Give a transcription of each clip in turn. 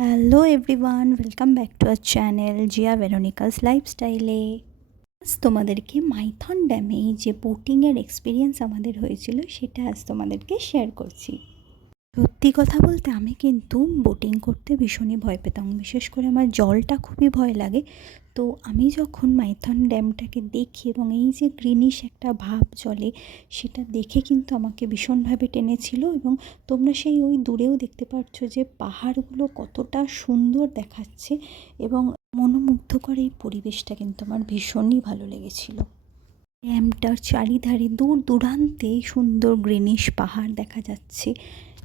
Hello everyone, welcome back to our channel Zia Veronica's লাইফস্টাইলে। আজ তোমাদেরকে মাইথন ড্যামে যে বোটিংয়ের এক্সপিরিয়েন্স আমাদের হয়েছিল সেটা আজ তোমাদেরকে শেয়ার করছি। সত্যি কথা বলতে আমি কিন্তু বোটিং করতে ভীষণই ভয় পেতাম, বিশেষ করে আমার জলটা খুবই ভয় লাগে। তো আমি যখন মাইথন ড্যামটাকে দেখি এবং এই যে গ্রিনিশ একটা ভাব জলে, সেটা দেখে কিন্তু আমাকে ভীষণভাবে টেনেছিল। এবং তোমরা সেই ওই দূরেও দেখতে পাচ্ছ যে পাহাড়গুলো কতটা সুন্দর দেখাচ্ছে এবং মনোমুগ্ধকর এই পরিবেশটা কিন্তু আমার ভীষণই ভালো লেগেছিল। ড্যামটার চারিধারে দূর দূরান্তে সুন্দর গ্রিনিশ পাহাড় দেখা যাচ্ছে।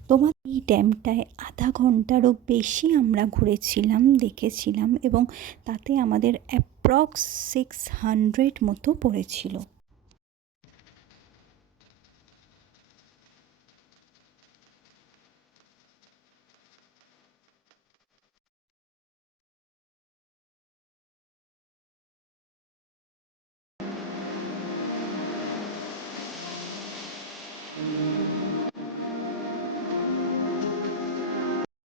তোমার এই ড্যামটায় আধা ঘন্টারও বেশি আমরা ঘুরেছিলাম, দেখেছিলাম, এবং তাতে আমাদের অ্যাপ্রক্স 600 মতো পড়েছিল।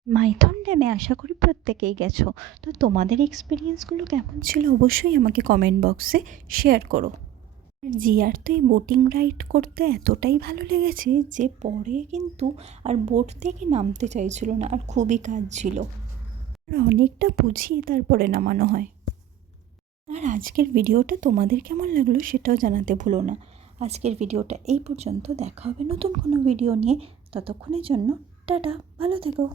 মাইথন ড্যামে আশা করি প্রত্যেকেই গেছো। তো তোমাদের এক্সপিরিয়েন্সগুলো কেমন ছিল অবশ্যই আমাকে কমেন্ট বক্সে শেয়ার করো। জিয়ার তো এই বোটিং রাইড করতে এতটাই ভালো লেগেছে যে পরে কিন্তু আর বোট থেকে নামতে চাইছিল না, আর খুবই কাজ ছিল, আর অনেকটা বুঝিয়ে তারপরে নামানো হয়। আর আজকের ভিডিওটা তোমাদের কেমন লাগলো সেটাও জানাতে ভুলো না। আজকের ভিডিওটা এই পর্যন্ত, দেখা হবে নতুন কোনো ভিডিও নিয়ে। ততক্ষণের জন্য টাটা, ভালো থেকো।